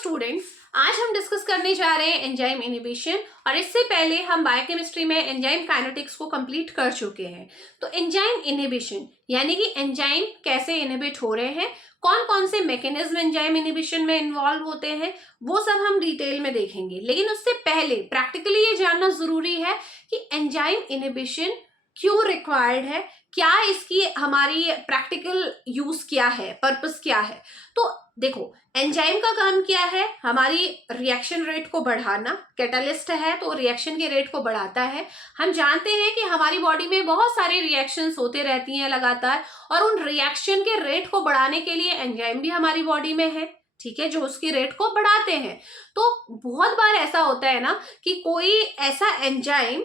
Students, आज हम discuss करने जा रहे हैं एंजाइम इनहिबिशन। और इससे पहले हम बायोकेमिस्ट्री में एंजाइम काइनेटिक्स को कंप्लीट कर चुके हैं। तो एंजाइम इनहिबिशन यानी कि एंजाइम कैसे इनहिबिट हो रहे हैं, कौन कौन से मैकेनिज्म एंजाइम इनहिबिशन में इन्वॉल्व होते हैं, वो सब हम डिटेल में देखेंगे। लेकिन उससे पहले प्रैक्टिकली ये जानना जरूरी है कि एंजाइम इनहिबिशन क्यों रिक्वायर्ड है, क्या इसकी हमारी प्रैक्टिकल यूज क्या है, पर्पस क्या है। तो देखो, एंजाइम का काम क्या है, हमारी रिएक्शन रेट को बढ़ाना। कैटालिस्ट है तो रिएक्शन के रेट को बढ़ाता है। हम जानते हैं कि हमारी बॉडी में बहुत सारे रिएक्शंस होते रहती हैं लगातार, और उन रिएक्शन के रेट को बढ़ाने के लिए एंजाइम भी हमारी बॉडी में है, ठीक है, जो उसकी रेट को बढ़ाते हैं। तो बहुत बार ऐसा होता है ना कि कोई ऐसा एंजाइम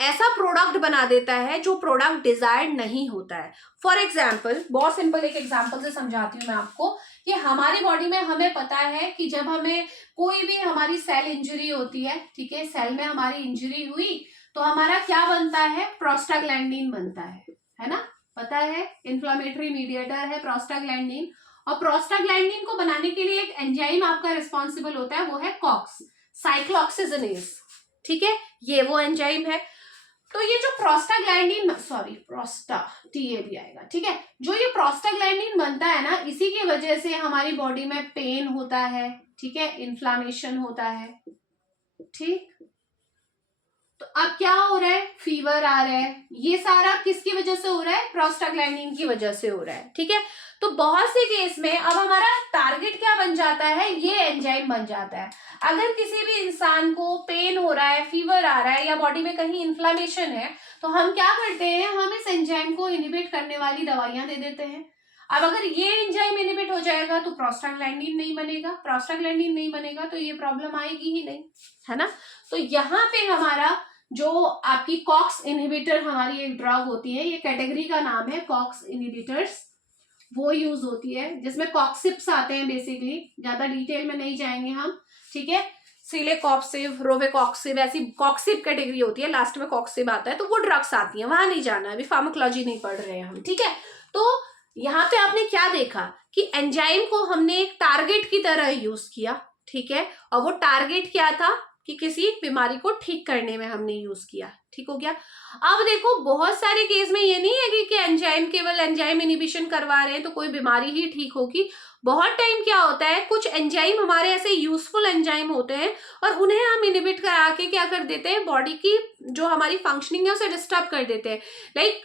ऐसा प्रोडक्ट बना देता है जो प्रोडक्ट डिजायर्ड नहीं होता है। फॉर एग्जाम्पल, बहुत सिंपल एक एग्जाम्पल से समझाती हूँ मैं आपको कि हमारी बॉडी में हमें पता है कि जब हमें कोई भी हमारी सेल इंजरी होती है, ठीक है, सेल में हमारी इंजरी हुई तो हमारा क्या बनता है, प्रोस्टाग्लैंडिन बनता है ना, पता है, इन्फ्लामेटरी मीडिएटर है प्रोस्टाग्लैंडिन। और प्रोस्टाग्लैंडिन को बनाने के लिए एक एंजाइम आपका रिस्पॉन्सिबल होता है, वो है कॉक्स, साइक्लोऑक्सीजनेज, ठीक है, ये वो एंजाइम है। तो ये जो प्रोस्टाग्लैंडिन, टीए भी आएगा, ठीक है, जो ये प्रोस्टाग्लैंडिन बनता है ना, इसी की वजह से हमारी बॉडी में पेन होता है, ठीक है, इन्फ्लामेशन होता है, ठीक। तो अब क्या हो रहा है, फीवर आ रहा है, ये सारा किसकी वजह से हो रहा है, प्रोस्टाग्लैंडिन की वजह से हो रहा है, ठीक है। तो बहुत से केस में अब हमारा टारगेट क्या बन जाता है, ये एंजाइम बन जाता है। अगर किसी भी इंसान को पेन हो रहा है, फीवर आ रहा है, या बॉडी में कहीं इन्फ्लामेशन है, तो हम क्या करते हैं, हम इस एंजाइम को इनहिबिट करने वाली दवाइयां दे देते हैं। अब अगर ये एंजाइम इनहिबिट हो जाएगा तो प्रोस्टाग्लैंडिन नहीं बनेगा, प्रोस्टाग्लैंडिन नहीं बनेगा तो ये प्रॉब्लम आएगी ही नहीं, है ना। तो यहाँ पे हमारा जो आपकी कॉक्स इनहिबिटर हमारी एक ड्रग होती है, ये कैटेगरी का नाम है कॉक्स इनहिबिटर्स, वो यूज होती है, जिसमें कॉक्सिप्स आते हैं। बेसिकली ज्यादा डिटेल में नहीं जाएंगे हम, ठीक है, सिलेकॉप्सिब, रोवेकॉक्सिब, ऐसी कॉक्सिब कैटेगरी होती है, लास्ट में कॉक्सिब आता है, तो वो ड्रग्स आती हैं, वहां नहीं जाना, अभी फार्माकोलॉजी नहीं पढ़ रहे हैं हम, ठीक है। तो यहाँ पे आपने क्या देखा कि एंजाइम को हमने एक टारगेट की तरह यूज किया, ठीक है, और वो टारगेट क्या था कि किसी बीमारी को ठीक करने में हमने यूज किया, ठीक हो गया। अब देखो, बहुत सारे केस में ये नहीं है कि एंजाइम केवल एंजाइम इनहिबिशन करवा रहे हैं तो कोई बीमारी ही ठीक होगी। बहुत टाइम क्या होता है, कुछ एंजाइम हमारे ऐसे यूजफुल एंजाइम होते हैं और उन्हें हम इनहिबिट करा के क्या कर देते हैं, बॉडी की जो हमारी फंक्शनिंग है उसे डिस्टर्ब कर देते हैं। लाइक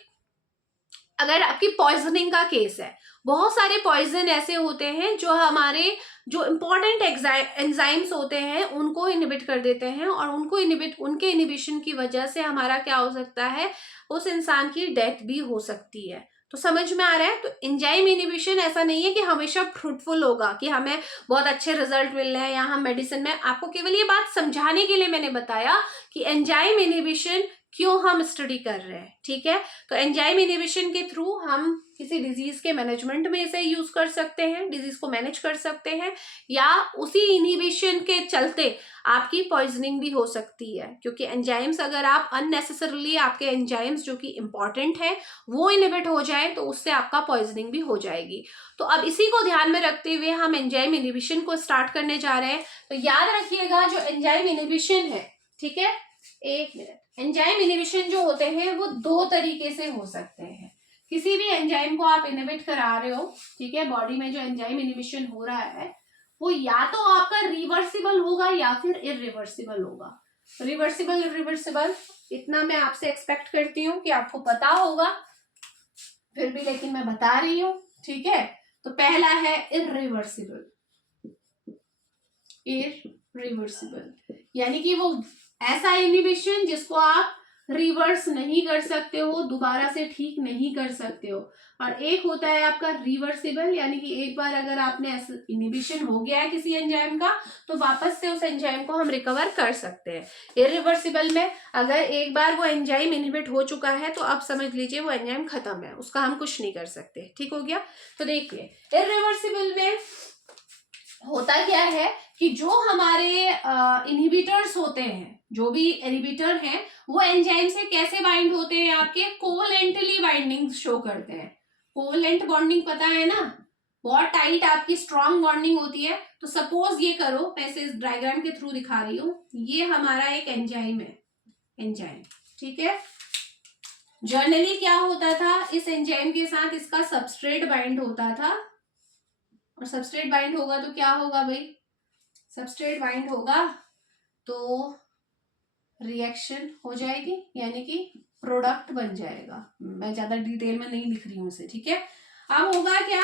अगर आपकी पॉइजनिंग का केस है, बहुत सारे पॉइजन ऐसे होते हैं जो हमारे जो इंपॉर्टेंट एंजाइम्स होते हैं उनको इनहिबिट कर देते हैं, और उनके इनहिबिशन की वजह से हमारा क्या हो सकता है, उस इंसान की डेथ भी हो सकती है। तो समझ में आ रहा है। तो एंजाइम इनहिबिशन ऐसा नहीं है कि हमेशा फ्रूटफुल होगा, कि हमें बहुत अच्छे रिजल्ट मिल रहे हैं, या हम मेडिसिन में, आपको केवल ये बात समझाने के लिए मैंने बताया कि एंजाइम इनहिबिशन क्यों हम स्टडी कर रहे हैं, ठीक है। तो एंजाइम इनहिबिशन के थ्रू हम किसी डिजीज के मैनेजमेंट में इसे यूज कर सकते हैं, डिजीज को मैनेज कर सकते हैं, या उसी इनहिबिशन के चलते आपकी पॉइजनिंग भी हो सकती है, क्योंकि एंजाइम्स अगर आप अननेसेसरली, आपके एंजाइम्स जो कि इंपॉर्टेंट है वो इनहिबिट हो जाए तो उससे आपका पॉइजनिंग भी हो जाएगी। तो अब इसी को ध्यान में रखते हुए हम एंजाइम इनहिबिशन को स्टार्ट करने जा रहे हैं। तो याद रखिएगा, जो एंजाइम इनहिबिशन है, ठीक है, एक मिनट, एंजाइम इनहिबिशन जो होते हैं वो दो तरीके से हो सकते हैं। किसी भी एंजाइम को आप इनहिबिट करा रहे हो, ठीक है, बॉडी में जो एंजाइम इनहिबिशन हो रहा है वो या तो आपका रिवर्सिबल होगा या फिर इरिवर्सिबल होगा। रिवर्सिबल इरिवर्सिबल इतना मैं आपसे एक्सपेक्ट करती हूँ कि आपको पता होगा, फिर भी लेकिन मैं बता रही हूँ, ठीक है। तो पहला है इरिवर्सिबल, यानी कि वो ऐसा इनहिबिशन जिसको आप रिवर्स नहीं कर सकते हो, दोबारा से ठीक नहीं कर सकते हो। और एक होता है आपका रिवर्सिबल, यानी कि एक बार अगर आपने इनहिबिशन हो गया है किसी एंजाइम का तो वापस से उस एंजाइम को हम रिकवर कर सकते हैं। इरिवर्सिबल में अगर एक बार वो एंजाइम इनहिबिट हो चुका है तो आप समझ लीजिए वो एंजाइम खत्म है, उसका हम कुछ नहीं कर सकते, ठीक हो गया। तो देखिए, इरिवर्सिबल में होता क्या है कि जो हमारे इनहिबिटर्स होते हैं, जो भी इनहिबिटर हैं, वो एंजाइम से कैसे बाइंड होते हैं, आपके कोवैलेंटली बाइंडिंग शो करते हैं। कोवैलेंट बॉन्डिंग पता है ना, बहुत टाइट आपकी स्ट्रॉन्ग बॉन्डिंग होती है। तो सपोज ये करो, मैं इसे इस डायग्राम के थ्रू दिखा रही हूँ, ये हमारा एक एंजाइम है, एंजाइम, ठीक है। जनरली क्या होता था, इस एंजाइम के साथ इसका सबस्ट्रेट बाइंड होता था, और सबस्ट्रेट बाइंड होगा तो क्या होगा भाई, सबस्ट्रेट बाइंड होगा तो रिएक्शन हो जाएगी, यानी कि प्रोडक्ट बन जाएगा। मैं ज्यादा डिटेल में नहीं लिख रही हूँ इसे, ठीक है। अब होगा क्या,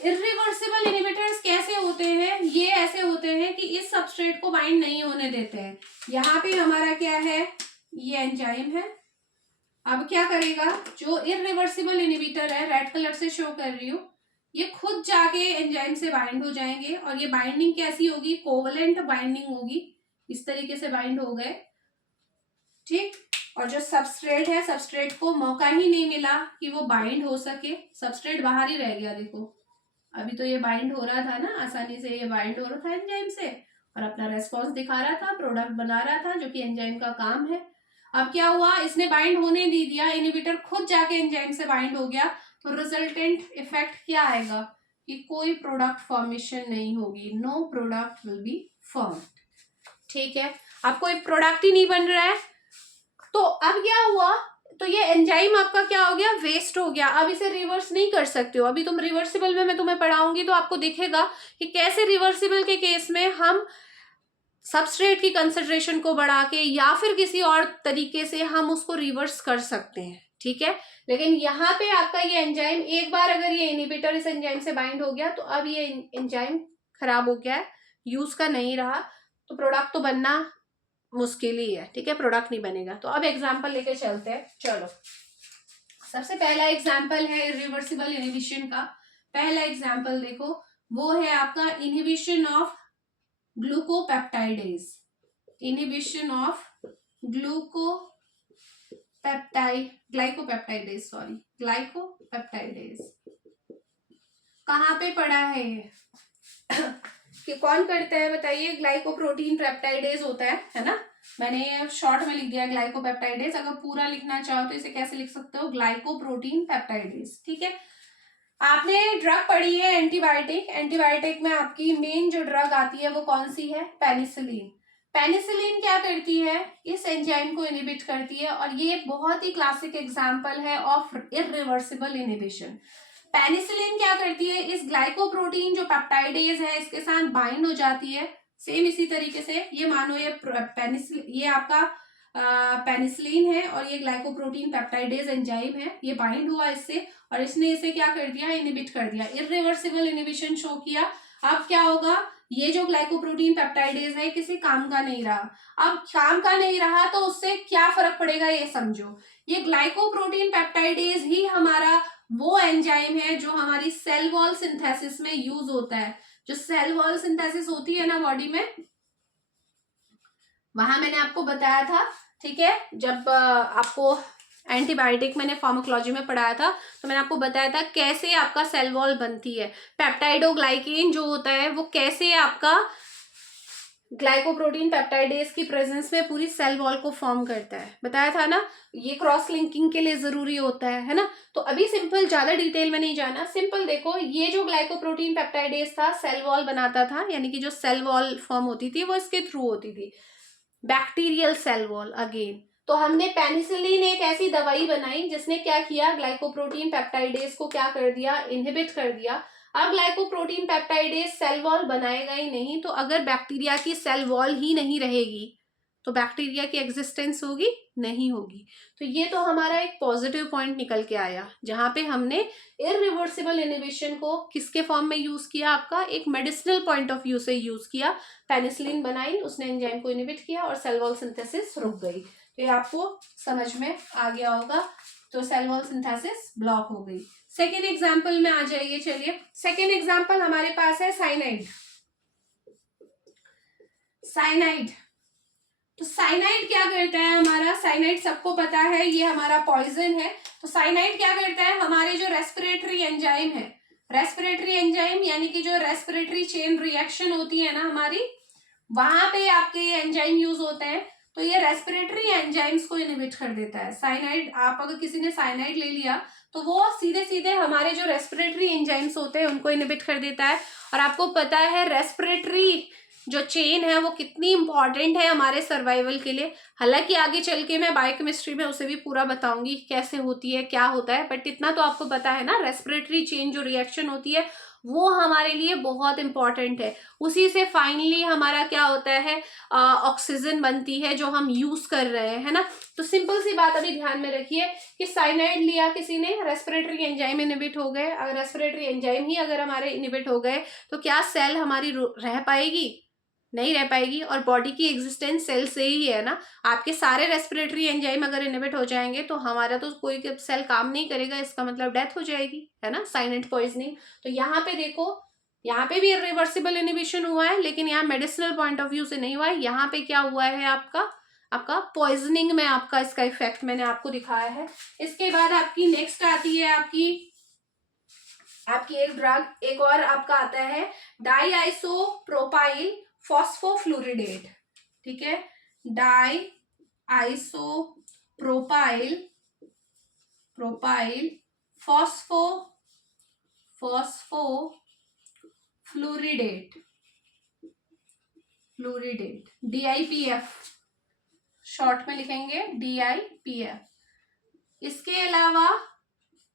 इरिवर्सिबल इनहिबिटर्स कैसे होते हैं, ये ऐसे होते हैं कि इस सबस्ट्रेट को बाइंड नहीं होने देते हैं। यहाँ पे हमारा क्या है, ये एंजाइम है। अब क्या करेगा, जो इरिवर्सिबल इनहिबिटर है, रेड कलर से शो कर रही हूँ, ये खुद जाके एंजाइम से बाइंड हो जाएंगे, और ये बाइंडिंग कैसी होगी, कोवलेंट बाइंडिंग होगी, इस तरीके से बाइंड हो गए, ठीक। और जो सबस्ट्रेट है, सबस्ट्रेट को मौका ही नहीं मिला कि वो बाइंड हो सके, सबस्ट्रेट बाहर ही रह गया। देखो अभी तो ये बाइंड हो रहा था ना, आसानी से ये बाइंड हो रहा था एंजाइम से, और अपना रेस्पॉन्स दिखा रहा था, प्रोडक्ट बना रहा था, जो कि एंजाइम का काम है। अब क्या हुआ, इसने बाइंड होने नहीं दिया, इनहिबिटर खुद जाके एंजाइम से बाइंड हो गया, तो रिजल्टेंट इफेक्ट क्या आएगा कि कोई प्रोडक्ट फॉर्मेशन नहीं होगी, no product will be form, ठीक है। अब कोई प्रोडक्ट ही नहीं बन रहा है, तो अब क्या हुआ, तो ये एंजाइम आपका क्या हो गया, वेस्ट हो गया। अब इसे रिवर्स नहीं कर सकते हो। अभी तुम रिवर्सिबल में मैं तुम्हें पढ़ाऊंगी तो आपको दिखेगा कि कैसे रिवर्सिबल के केस में हम सबस्ट्रेट की कंसंट्रेशन को बढ़ा के या फिर किसी और तरीके से हम उसको रिवर्स कर सकते हैं, ठीक है। लेकिन यहाँ पे आपका ये एंजाइम, एक बार अगर ये इनहिबिटर इस एंजाइम से बाइंड हो गया तो अब ये एंजाइम खराब हो गया है, यूज का नहीं रहा, तो प्रोडक्ट तो बनना मुश्किल ही है, ठीक है, प्रोडक्ट नहीं बनेगा। तो अब एग्जांपल लेके चलते हैं, चलो। सबसे पहला एग्जांपल है इरिवर्सिबल इनहिबिशन का। पहला एग्जांपल देखो, वो है आपका इनहिबिशन ऑफ ग्लूकोपेप्टाइडेज, इनहिबिशन ऑफ ग्लाइकोपेप्टाइडेज। कहाँ पे पड़ा है ये कि कौन करता है बताइए, ग्लाइकोप्रोटीन पेप्टाइडेज होता है ना। मैंने शॉर्ट में लिख दिया ग्लाइकोपेप्टाइडेज, अगर पूरा लिखना चाहो तो इसे कैसे लिख सकते हो, ग्लाइकोप्रोटीन पेप्टाइडेज, ठीक है। आपने ड्रग पढ़ी है एंटीबायोटिक, एंटीबायोटिक में आपकी मेन जो ड्रग आती है वो कौन सी है, पेनिसिलिन। पेनिसिलिन क्या करती है, इस एंजाइम को इनहिबिट करती है, और ये बहुत ही क्लासिक एग्जांपल है ऑफ इरिवर्सिबल इनहिबिशन। पेनिसिलिन क्या करती है, इस ग्लाइकोप्रोटीन जो पेप्टाइडेज है इसके साथ बाइंड हो जाती है, सेम इसी तरीके से। ये मानो ये ये आपका पेनिसिलिन है और ये ग्लाइकोप्रोटीन पेप्टाइडेज एंजाइम है, ये बाइंड हुआ इससे, और इसने इसे क्या कर दिया, इनहिबिट कर दिया, इरिवर्सिबल इनहिबिशन शो किया। अब क्या होगा, ये जो ग्लाइकोप्रोटीन पेप्टाइडेज है किसी काम का नहीं रहा। अब काम का नहीं रहा तो उससे क्या फर्क पड़ेगा ये समझो, ये ग्लाइकोप्रोटीन पेप्टाइडेज ही हमारा वो एंजाइम है जो हमारी सेल वॉल सिंथेसिस में यूज होता है। जो सेल वॉल सिंथेसिस होती है ना बॉडी में, वहां मैंने आपको बताया था, ठीक है, जब आपको एंटीबायोटिक मैंने फार्माकोलॉजी में पढ़ाया था तो मैंने आपको बताया था कैसे आपका सेल वॉल बनती है, पेप्टाइडोग्लाइकेन जो होता है वो कैसे आपका ग्लाइकोप्रोटीन पेप्टाइडेज की प्रेजेंस में पूरी सेल वॉल को फॉर्म करता है, बताया था ना। ये क्रॉस लिंकिंग के लिए जरूरी होता है ना। तो अभी सिंपल, ज्यादा डिटेल में नहीं जाना, सिंपल देखो, ये जो ग्लाइकोप्रोटीन पेप्टाइडेज था सेल वॉल बनाता था, यानी कि जो सेल वॉल फॉर्म होती थी वो इसके थ्रू होती थी, बैक्टीरियल सेल वॉल अगेन। तो हमने पेनिसिलिन एक ऐसी दवाई बनाई जिसने क्या किया, ग्लाइकोप्रोटीन पेप्टाइडेज को क्या कर दिया, इनहिबिट कर दिया। अब ग्लाइकोप्रोटीन पेप्टाइडेज सेल वॉल बनाएगा ही नहीं, तो अगर बैक्टीरिया की सेल वॉल ही नहीं रहेगी तो बैक्टीरिया की एग्जिस्टेंस होगी नहीं होगी। तो ये तो हमारा एक पॉजिटिव पॉइंट निकल के आया, जहां पे हमने इरिवर्सिबल इनहिबिशन को किसके फॉर्म में यूज किया, आपका एक मेडिसिनल पॉइंट ऑफ व्यू से यूज किया। पेनिसिलिन बनाई, उसने एंजाइम को इनहिबिट किया और सेल वॉल सिंथेसिस रुक गई। तो ये आपको समझ में आ गया होगा, तो सेल वॉल सिंथेसिस ब्लॉक हो गई। सेकेंड एग्जाम्पल में आ जाइए, चलिए सेकेंड एग्जाम्पल हमारे पास है साइनाइड। साइनाइड, तो साइनाइड क्या करता है हमारा, साइनाइड सबको पता है ये हमारा पॉइजन है। तो साइनाइड क्या करता है, हमारे जो रेस्पिरेटरी एंजाइम है, रेस्पिरेटरी एंजाइम यानी कि जो रेस्पिरेटरी चेन रिएक्शन होती है ना हमारी, वहां पे आपके ये एंजाइम यूज होते हैं। तो ये रेस्पिरेटरी एंजाइम्स को इनहिबिट कर देता है। साइनाइड, आप अगर किसी ने साइनाइड ले लिया तो वो सीधे सीधे हमारे जो रेस्पिरेटरी एंजाइम्स होते हैं उनको इनहिबिट कर देता है। और आपको पता है रेस्पिरेटरी जो चेन है वो कितनी इंपॉर्टेंट है हमारे सर्वाइवल के लिए। हालांकि आगे चल के मैं बायोकेमिस्ट्री में उसे भी पूरा बताऊंगी कैसे होती है, क्या होता है, बट इतना तो आपको पता है ना, रेस्पिरेटरी चेन जो रिएक्शन होती है वो हमारे लिए बहुत इंपॉर्टेंट है। उसी से फाइनली हमारा क्या होता है, ऑक्सीजन बनती है जो हम यूज कर रहे हैं, है ना। तो सिंपल सी बात अभी ध्यान में रखिए कि साइनाइड लिया किसी ने, रेस्पिरेटरी एंजाइम इनहिबिट हो गए। अगर रेस्पिरेटरी एंजाइम ही अगर हमारे इनहिबिट हो गए तो क्या सेल हमारी रह पाएगी? नहीं रह पाएगी। और बॉडी की एग्जिस्टेंस सेल से ही है ना। आपके सारे रेस्पिरेटरी एंजाइम अगर इनहिबिट हो जाएंगे तो हमारा तो कोई सेल काम नहीं करेगा, इसका मतलब डेथ हो जाएगी, है ना, साइनाइड पॉइजनिंग। तो यहाँ पे देखो, यहाँ पे भी इरिवर्सिबल इनहिबिशन हुआ है, लेकिन यहाँ मेडिसिनल पॉइंट ऑफ व्यू से नहीं हुआ है। यहाँ पे क्या हुआ है, आपका पॉइजनिंग में आपका इसका इफेक्ट मैंने आपको दिखाया है। इसके बाद आपकी नेक्स्ट आती है आपकी एक ड्रग, एक और आपका आता है डाईआइसोप्रोपाइल फॉस्फोफ्लोरिडेट। ठीक है, डाईआइसोप्रोपाइल फॉस्फोफ्लोरिडेट DIPF शॉर्ट में लिखेंगे, DIPF। इसके अलावा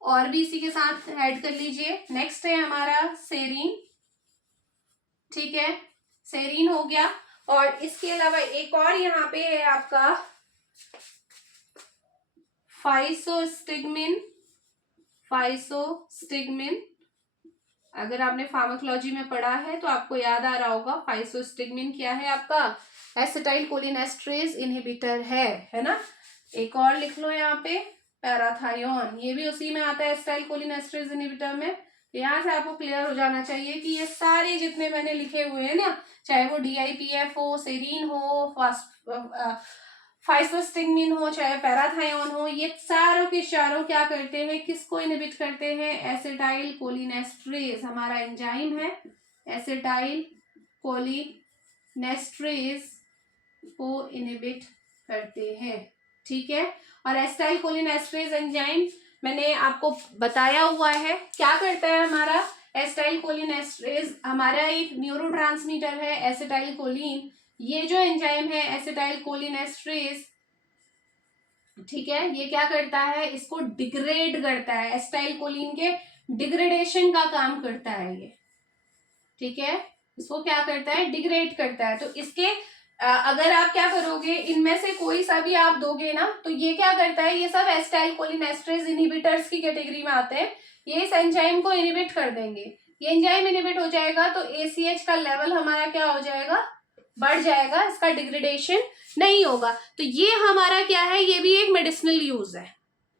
और भी इसी के साथ ऐड कर लीजिए। नेक्स्ट है हमारा सेरीन। ठीक है, सेरीन हो गया। और इसके अलावा एक और यहाँ पे है आपका फाइसोस्टिग्मिन। अगर आपने फार्माकोलॉजी में पढ़ा है तो आपको याद आ रहा होगा, फाइसोस्टिग्मिन क्या है, आपका एसिटाइल कोलिनेस्ट्रेज इनहिबिटर है ना। एक और लिख लो यहाँ पे, पैराथायोन, ये भी उसी में आता है एसिटाइल कोलिनेस्ट्रेज इनहिबिटर में। यहाँ से आपको क्लियर हो जाना चाहिए कि ये सारे जितने मैंने लिखे हुए हैं ना, चाहे वो DIPF हो, सेरीन हो, फाइसोस्टिग्मिन हो, चाहे पैराथायोन हो, ये चारों के चारों क्या करते हैं, किसको इनहिबिट करते हैं, एसिटाइल कोलिनेस्ट्रेज हमारा एंजाइम है, एसिटाइल कोलिनेस्ट्रेज को इनहिबिट करते हैं। ठीक है, और एसिटाइल कोलिनेस्ट्रेज एंजाइम मैंने आपको बताया हुआ है क्या करता है। हमारा एसिटाइल कोलिनेस्ट्रेज हमारा एक न्यूरोट्रांसमीटर है, एसिटाइल कोलिन। ये जो एंजाइम है एसिटाइल कोलिनेस्ट्रेज, ठीक है, ये क्या करता है, इसको डिग्रेड करता है, एसिटाइल कोलिन के डिग्रेडेशन का काम करता है ये। ठीक है, इसको क्या करता है, डिग्रेड करता है। तो इसके अगर आप क्या करोगे, इनमें से कोई सा भी आप दोगे ना, तो ये क्या करता है, ये सब एसिटाइल कोलिनेस्ट्रेज इनहिबिटर्स की कैटेगरी में आते हैं। ये इस एंजाइम को इनहिबिट कर देंगे, ये एंजाइम इनहिबिट हो जाएगा तो ACH का लेवल हमारा क्या हो जाएगा, बढ़ जाएगा, इसका डिग्रेडेशन नहीं होगा। तो ये हमारा क्या है, ये भी एक मेडिसिनल यूज है।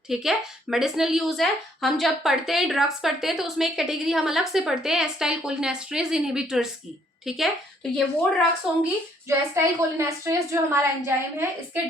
ठीक है, मेडिसिनल यूज है। हम जब पढ़ते हैं, ड्रग्स पढ़ते हैं, तो उसमें एक कैटेगरी हम अलग से पढ़ते हैं एसिटाइल कोलिनेस्ट्रेज इनहिबिटर्स की। ठीक है, तो ये वो ड्रग्स होंगी जो एसिटाइल कोलिनेस्ट्रेज जो हमारा एंजाइम है इसके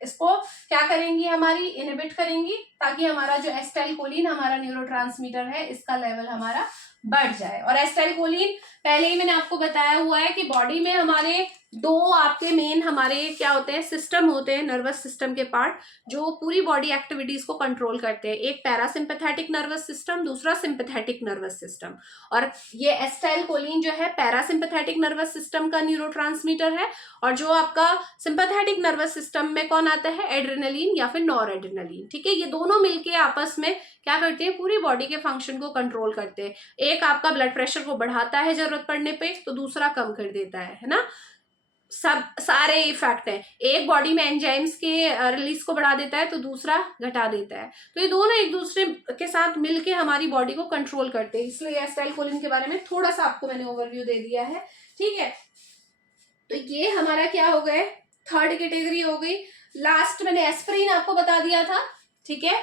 इसको क्या करेंगी, हमारी इनहिबिट करेंगी, ताकि हमारा जो एसिटाइल कोलिन हमारा न्यूरोट्रांसमीटर है इसका लेवल हमारा बढ़ जाए। और एसिटाइल कोलिन पहले ही मैंने आपको बताया हुआ है कि बॉडी में हमारे दो आपके मेन हमारे क्या होते हैं, सिस्टम होते हैं, नर्वस सिस्टम के पार्ट जो पूरी बॉडी एक्टिविटीज को कंट्रोल करते हैं। एक पैरासिम्पैथेटिक नर्वस सिस्टम, दूसरा सिंपैथेटिक नर्वस सिस्टम। और ये एसिटाइल कोलिन जो है पैरासिम्पैथेटिक नर्वस सिस्टम का न्यूरोट्रांसमीटर है। और जो आपका सिंपैथेटिक नर्वस सिस्टम में कौन आता है, एड्रेनलिन या फिर नॉर एड्रेनलिन। ठीक है, ये दोनों मिलके आपस में क्या करते हैं, पूरी बॉडी के फंक्शन को कंट्रोल करते हैं। एक आपका ब्लड प्रेशर को बढ़ाता है जरूरत पड़ने पे, तो दूसरा कम कर देता है ना। सब सारे इफेक्ट हैं, एक बॉडी में एंजाइम्स के रिलीज को बढ़ा देता है तो दूसरा घटा देता है। तो ये दोनों एक दूसरे के साथ मिलके हमारी बॉडी को कंट्रोल करते हैं। इसलिए एसिटाइल कोलिन के बारे में थोड़ा सा आपको मैंने ओवरव्यू दे दिया है। ठीक है, तो ये हमारा क्या हो गए, थर्ड कैटेगरी हो गई। लास्ट मैंने एस्पिरिन आपको बता दिया था। ठीक है,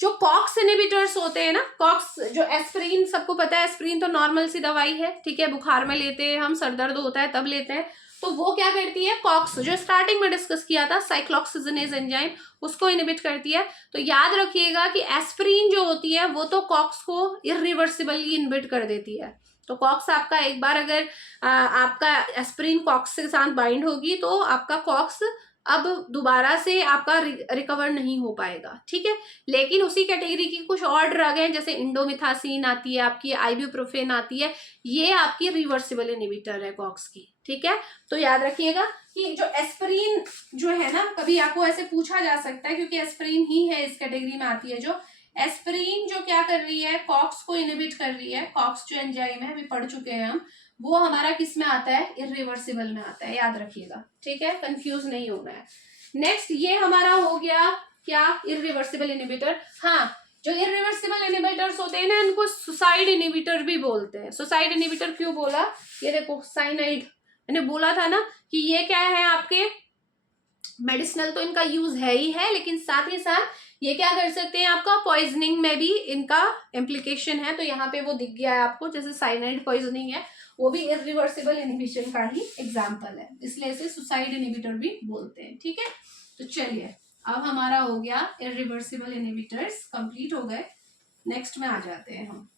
जो कॉक्स इनहिबिटर्स होते हैं ना, कॉक्स जो एस्पिरिन, सबको पता है एस्पिरिन तो नॉर्मल सी दवाई है। ठीक है, बुखार में लेते हैं हम, सर दर्द होता है तब लेते हैं। तो वो क्या करती है, कॉक्स जो स्टार्टिंग में डिस्कस किया था, साइक्लोक्सिजनेज एंजाइम, उसको इनहिबिट करती है। तो याद रखिएगा कि एस्पिरिन जो होती है वो तो कॉक्स को इरिवर्सिबली इनहिबिट कर देती है। तो कॉक्स आपका एक बार अगर आपका एस्पिरिन कॉक्स के साथ बाइंड होगी तो आपका कॉक्स अब दोबारा से आपका रिकवर नहीं हो पाएगा, ठीक है। लेकिन उसी कैटेगरी की कुछ और ड्रग है, जैसे इंडोमिथासिन आती है आपकी, आइब्यूप्रोफेन आती है, ये आपकी रिवर्सिबल इनहिबिटर है कॉक्स की, ठीक है। तो याद रखिएगा कि जो एस्पिरिन जो है ना, कभी आपको ऐसे पूछा जा सकता है, क्योंकि एस्पिरिन ही है इस कैटेगरी में आती है, जो एस्पिरिन जो क्या कर रही है, कॉक्स को इनहिबिट कर रही है। कॉक्स जो एंजाइम है, अभी पढ़ चुके हैं हम, वो हमारा किस में आता है, इरिवर्सिबल में आता है, याद रखिएगा, ठीक है, कंफ्यूज नहीं होना है। नेक्स्ट ये हमारा हो गया क्या, इरिवर्सिबल इनहिबिटर। हाँ, जो इरिवर्सिबल इनहिबिटर्स होते हैं ना, इनको सुसाइड इनहिबिटर भी बोलते हैं। सुसाइड इनहिबिटर क्यों बोला, ये देखो साइनाइड, मैंने बोला था ना कि ये क्या है आपके मेडिसिनल, तो इनका यूज है ही है, लेकिन साथ ही साथ ये क्या कर सकते हैं, आपका पॉइजनिंग में भी इनका इम्प्लीकेशन है। तो यहाँ पे वो दिख गया है आपको, जैसे साइनाइड पॉइजनिंग है, वो भी इरिवर्सिबल इनहिबिशन का ही एग्जाम्पल है, इसलिए इसे सुसाइड इनहिबिटर भी बोलते हैं, ठीक है। तो चलिए, अब हमारा हो गया इरिवर्सिबल इनहिबिटर्स कंप्लीट हो गए। नेक्स्ट में आ जाते हैं हम।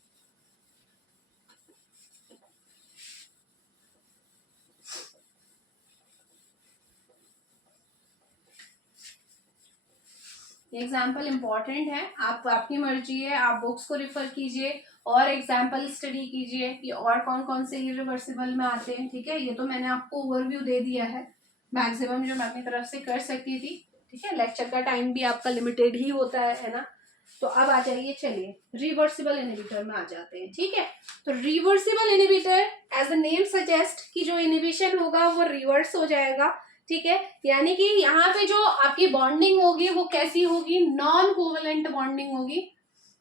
एग्जाम्पल इंपॉर्टेंट है, आप आपकी मर्जी है, आप बुक्स को रिफर कीजिए और एग्जाम्पल स्टडी कीजिए कि और कौन कौन से इरिवर्सिबल में आते हैं, ठीक है। ये तो मैंने आपको ओवरव्यू दे दिया है, मैक्सिमम जो मैं अपनी तरफ से कर सकती थी, ठीक है। लेक्चर का टाइम भी आपका लिमिटेड ही होता है ना। तो अब आ जाइए, चलिए रिवर्सिबल इनहिबिटर में आ जाते हैं, ठीक है। तो reversible inhibitor as a name suggest कि जो इनहिबिशन होगा वो रिवर्स हो जाएगा, ठीक है। यानी कि यहाँ पे जो आपकी बॉन्डिंग होगी वो कैसी होगी, नॉन कोवेलेंट बॉन्डिंग होगी।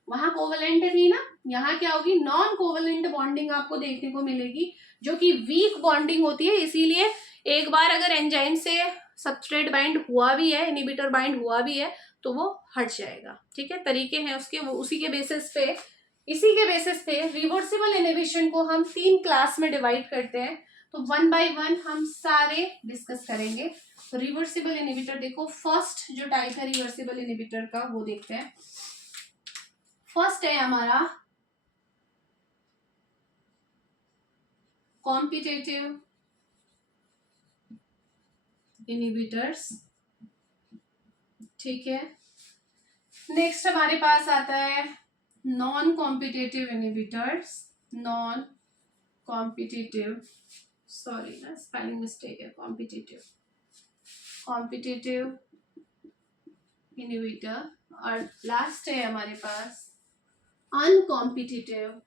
वहां कोवेलेंट थी ना, यहाँ क्या होगी, नॉन कोवेलेंट बॉन्डिंग आपको देखने को मिलेगी, जो कि वीक बॉन्डिंग होती है। इसीलिए एक बार अगर एंजाइम से सबस्ट्रेट बाइंड हुआ भी है, इनहिबिटर बाइंड हुआ भी है, तो वो हट जाएगा, ठीक है। तरीके हैं उसके, वो उसी के बेसिस पे रिवर्सिबल इनहिबिशन को हम 3 क्लास में डिवाइड करते हैं। तो 1 बाय 1 हम सारे डिस्कस करेंगे। तो रिवर्सिबल इनहिबिटर देखो, फर्स्ट जो टाइप है रिवर्सिबल इनहिबिटर का वो देखते हैं। फर्स्ट है हमारा कॉम्पिटिटिव इनहिबिटर्स, ठीक है। नेक्स्ट हमारे पास आता है non competitive inhibitors, non competitive, sorry ना स्पेलिंग मिस्टेक है, कॉम्पिटिटिव इनहिबिटर। और लास्ट है हमारे पास अनकॉम्पिटिटिव।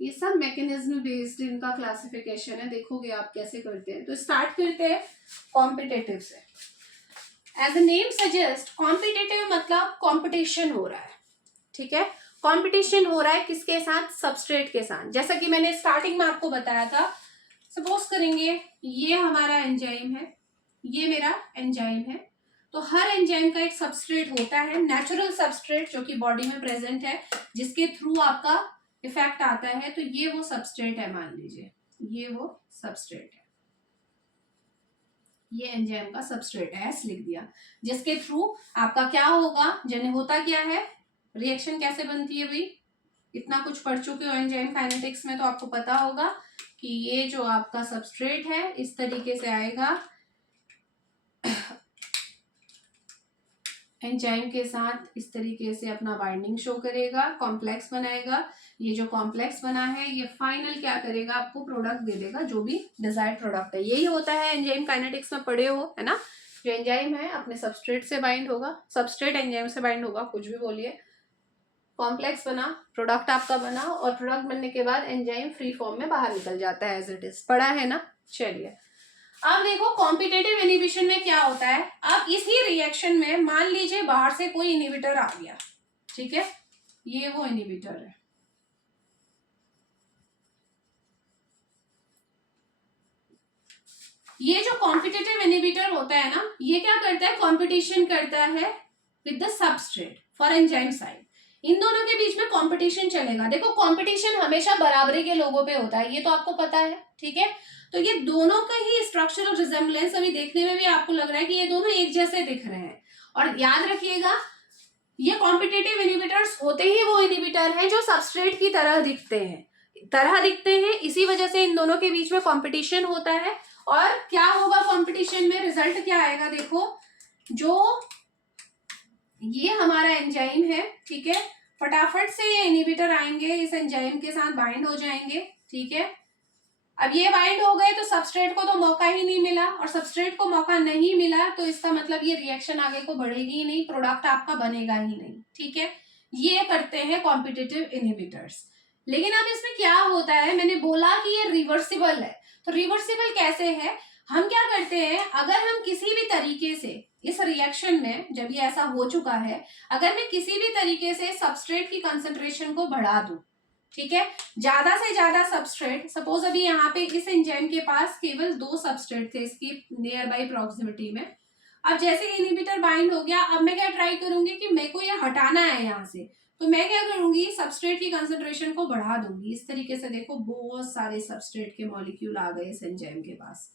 ये सब मैकेनिज्म बेस्ड इनका क्लासिफिकेशन है, देखोगे आप कैसे करते हैं। तो स्टार्ट करते हैं कॉम्पिटिटिव से। As a name suggest, competitive मतलब कंपटीशन हो रहा है, ठीक है। कंपटीशन हो रहा है किसके साथ, सबस्ट्रेट के साथ। जैसा कि मैंने स्टार्टिंग में आपको बताया था, सपोज करेंगे ये हमारा एंजाइम है, ये मेरा एंजाइम है। तो हर एंजाइम का एक सबस्ट्रेट होता है, नेचुरल सबस्ट्रेट जो कि बॉडी में प्रेजेंट है, जिसके थ्रू आपका इफेक्ट आता है। तो ये वो सबस्ट्रेट है, मान लीजिए ये वो सबस्ट्रेट है, ये एंजाइम का सबस्ट्रेट है, ऐसे लिख दिया, जिसके थ्रू आपका क्या होगा, जन होता क्या है, रिएक्शन कैसे बनती है भाई, इतना कुछ पढ़ चुके हो एंजाइम काइनेटिक्स में, तो आपको पता होगा कि ये जो आपका सबस्ट्रेट है इस तरीके से आएगा, एंजाइम के साथ इस तरीके से अपना बाइंडिंग शो करेगा, कॉम्प्लेक्स बनाएगा। ये जो कॉम्प्लेक्स बना है ये फाइनल क्या करेगा, आपको प्रोडक्ट दे देगा, जो भी डिजायर्ड प्रोडक्ट है। यही होता है एंजाइम काइनेटिक्स में पढ़े हो, है ना। जो एंजाइम है अपने सबस्ट्रेट से बाइंड होगा, सबस्ट्रेट एंजाइम से बाइंड होगा, कुछ भी बोलिए, कॉम्प्लेक्स बना, प्रोडक्ट आपका बना, और प्रोडक्ट बनने के बाद एंजाइम फ्री फॉर्म में बाहर निकल जाता है, एज इट इज, पढ़ा है ना। चलिए अब देखो कॉम्पिटिटिव इनहिबिशन में क्या होता है। अब इसी रिएक्शन में मान लीजिए बाहर से कोई इनहिबिटर आ गया, ठीक है, ये वो इनहिबिटर है, ये जो कॉम्पिटिटिव इनहिबिटर होता है ना, ये क्या करता है, कॉम्पिटिशन करता है with the substrate for enzyme side. इन दोनों के बीच में कंपटीशन चलेगा। देखो कंपटीशन हमेशा बराबरी के लोगों पे होता है, ये तो आपको पता है, ठीक है। तो ये दोनों का ही स्ट्रक्चरल रिजेम्बलेंस अभी देखने में भी आपको लग रहा है कि ये दोनों एक जैसे दिख रहे हैं। और याद रखिएगा ये कॉम्पिटिटिव इनहिबिटर्स होते ही वो इनहिबिटर हैं जो सबस्ट्रेट की तरह दिखते हैं, तरह दिखते हैं, इसी वजह से इन दोनों के बीच में कंपटीशन होता है। और क्या होगा कंपटीशन में, रिजल्ट क्या आएगा, देखो जो ये हमारा एंजाइम है, ठीक है, फटाफट से ये इनहिबिटर आएंगे, इस एंजाइम के साथ बाइंड हो जाएंगे, ठीक है। अब ये बाइंड हो गए तो सबस्ट्रेट को तो मौका ही नहीं मिला, और सबस्ट्रेट को मौका नहीं मिला तो इसका मतलब ये रिएक्शन आगे को बढ़ेगी ही नहीं, प्रोडक्ट आपका बनेगा ही नहीं, ठीक है। ये करते हैं कॉम्पिटिटिव इनहिबिटर्स। लेकिन अब इसमें क्या होता है, मैंने बोला कि ये रिवर्सिबल है, तो रिवर्सिबल कैसे है, हम क्या करते हैं, अगर हम किसी भी तरीके से इस रिएक्शन में, जब ये ऐसा हो चुका है, अगर मैं किसी भी तरीके से सबस्ट्रेट की कंसंट्रेशन को बढ़ा दूं, ठीक है, ज्यादा से ज्यादा सबस्ट्रेट, सपोज अभी यहाँ पे इस एंजाइम के पास केवल 2 सबस्ट्रेट थे इसकी नियर बाई प्रॉक्सिमिटी में। अब जैसे इनहिबिटर बाइंड हो गया, अब मैं क्या ट्राई करूंगी कि मेरे को ये हटाना है यहाँ से, तो मैं क्या करूंगी, सबस्ट्रेट की कंसंट्रेशन को बढ़ा दूंगी। इस तरीके से देखो बहुत सारे सबस्ट्रेट के मॉलिक्यूल आ गए इस एंजाइम के पास।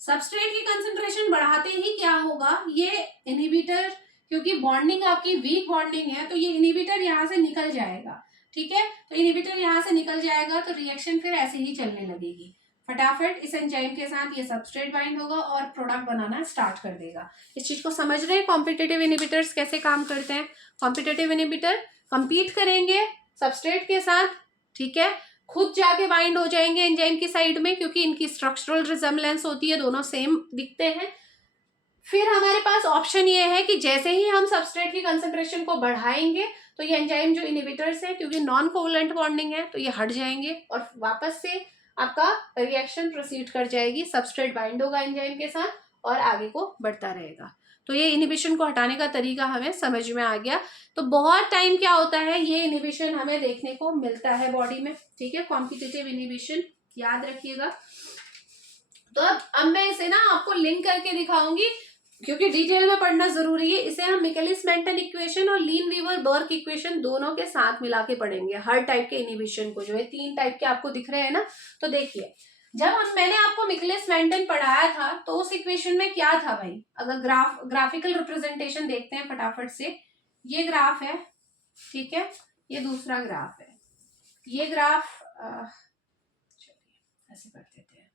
सबस्ट्रेट की कंसंट्रेशन बढ़ाते ही क्या होगा, ये इनहिबिटर, क्योंकि बॉन्डिंग आपकी वीक बॉन्डिंग है, तो ये इनहिबिटर यहाँ से निकल जाएगा, ठीक है। तो इनहिबिटर यहाँ से निकल जाएगा तो रिएक्शन फिर ऐसे ही चलने लगेगी, फटाफट इस एंजाइम के साथ ये सबस्ट्रेट बाइंड होगा और प्रोडक्ट बनाना स्टार्ट कर देगा। इस चीज को समझ रहे हैं कॉम्पिटिटिव इनहिबिटर्स कैसे काम करते हैं। कॉम्पिटिटिव इनहिबिटर कंपीट करेंगे सबस्ट्रेट के साथ, ठीक है, खुद जाके बाइंड हो जाएंगे एंजाइम की साइड में, क्योंकि इनकी स्ट्रक्चरल रिजेम्बलेंस होती है, दोनों सेम दिखते हैं। फिर हमारे पास ऑप्शन ये है कि जैसे ही हम सबस्ट्रेट की कंसंट्रेशन को बढ़ाएंगे तो ये एंजाइम जो इनहिबिटर्स है, क्योंकि नॉन कोवलेंट बॉन्डिंग है, तो ये हट जाएंगे और वापस से आपका रिएक्शन प्रोसीड कर जाएगी, सबस्ट्रेट बाइंड होगा एंजाइम के साथ और आगे को बढ़ता रहेगा। तो ये इनहिबिशन को हटाने का तरीका हमें समझ में आ गया। तो बहुत टाइम क्या होता है, ये इनहिबिशन हमें देखने को मिलता है बॉडी में, ठीक है, कॉम्पिटिटिव इनहिबिशन, याद रखिएगा। तो अब मैं इसे ना आपको लिंक करके दिखाऊंगी, क्योंकि डिटेल में पढ़ना जरूरी है। इसे हम मिकेलिस मेंटन इक्वेशन और लीन-वीवर बर्क इक्वेशन दोनों के साथ मिला के पढ़ेंगे, हर टाइप के इनहिबिशन को, जो है 3 टाइप के आपको दिख रहे हैं ना। तो देखिए, जब मैंने आपको मिकेलिस मेंटन पढ़ाया था तो उस इक्वेशन में क्या था भाई, अगर ग्राफिकल रिप्रेजेंटेशन देखते हैं फटाफट से, ये ग्राफ है, ठीक है, ये दूसरा ग्राफ है, ये ग्राफ चलिए ऐसे कर देते हैं,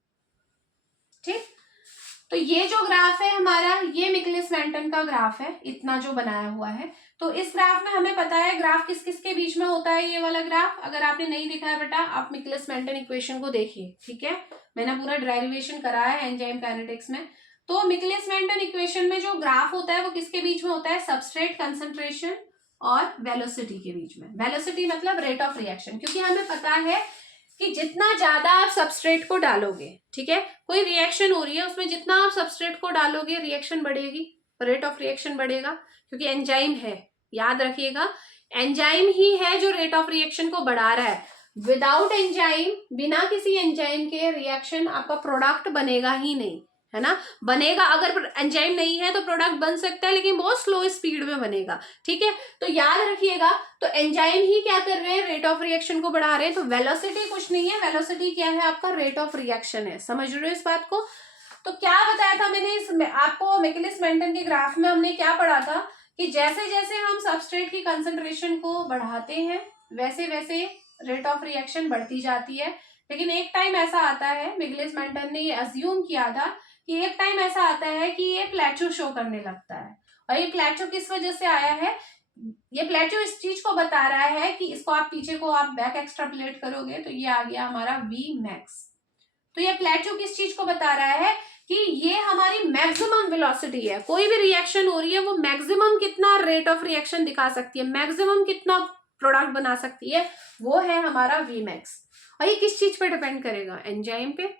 ठीक। तो ये जो ग्राफ है हमारा, ये मिकेलिस मेंटन का ग्राफ है, इतना जो बनाया हुआ है। तो इस ग्राफ में हमें पता है ग्राफ किस किस के बीच में होता है, ये वाला ग्राफ। अगर आपने नहीं देखा है बेटा, आप मिकेलिस मेंटन इक्वेशन को देखिए, ठीक है, मैंने पूरा डेरिवेशन कराया है एंजाइम काइनेटिक्स में। तो मिकेलिस मेंटन इक्वेशन में जो ग्राफ होता है वो किसके बीच में होता है, सबस्ट्रेट कंसंट्रेशन और वेलोसिटी के बीच में। वेलोसिटी मतलब रेट ऑफ रिएक्शन, क्योंकि हमें पता है कि जितना ज्यादा आप सबस्ट्रेट को डालोगे, ठीक है, कोई रिएक्शन हो रही है उसमें जितना आप सबस्ट्रेट को डालोगे रिएक्शन बढ़ेगी, रेट ऑफ रिएक्शन बढ़ेगा, क्योंकि एंजाइम है, याद रखिएगा, एंजाइम ही है जो रेट ऑफ रिएक्शन को बढ़ा रहा है। विदाउट एंजाइम, बिना किसी एंजाइम के रिएक्शन आपका प्रोडक्ट बनेगा ही नहीं, है ना। बनेगा, अगर एंजाइम नहीं है तो प्रोडक्ट बन सकता है, लेकिन बहुत स्लो स्पीड में बनेगा, ठीक है। तो याद रखिएगा, तो एंजाइम ही क्या कर रहे हैं, रेट ऑफ रिएक्शन को बढ़ा रहे हैं। तो वेलोसिटी कुछ नहीं है, वेलोसिटी क्या है, आपका रेट ऑफ रिएक्शन है। समझ रहे हो इस बात को। तो क्या बताया था मैंने इस आपको, मिकेलिस मेंटन के ग्राफ में हमने क्या पढ़ा था कि जैसे जैसे हम सबस्ट्रेट की कंसंट्रेशन को बढ़ाते हैं वैसे वैसे रेट ऑफ रिएक्शन बढ़ती जाती है। लेकिन एक टाइम ऐसा आता है, मिकेलिस मेंटन ने ये अज्यूम किया था कि एक टाइम ऐसा आता है कि ये प्लेटो शो करने लगता है। और ये प्लेटो किस वजह से आया है, ये प्लेटो इस चीज को बता रहा है कि इसको आप पीछे को आप बैक एक्सट्रापोलेट करोगे तो ये आ गया हमारा वी मैक्स। तो ये प्लेटो किस चीज को बता रहा है कि ये हमारी मैक्सिमम वेलोसिटी है, कोई भी रिएक्शन हो रही है वो मैक्सिमम कितना रेट ऑफ रिएक्शन दिखा सकती है, मैक्सिमम कितना प्रोडक्ट बना सकती है, वो है हमारा वी मैक्स। और ये किस चीज पे डिपेंड करेगा, एंजाइम पे।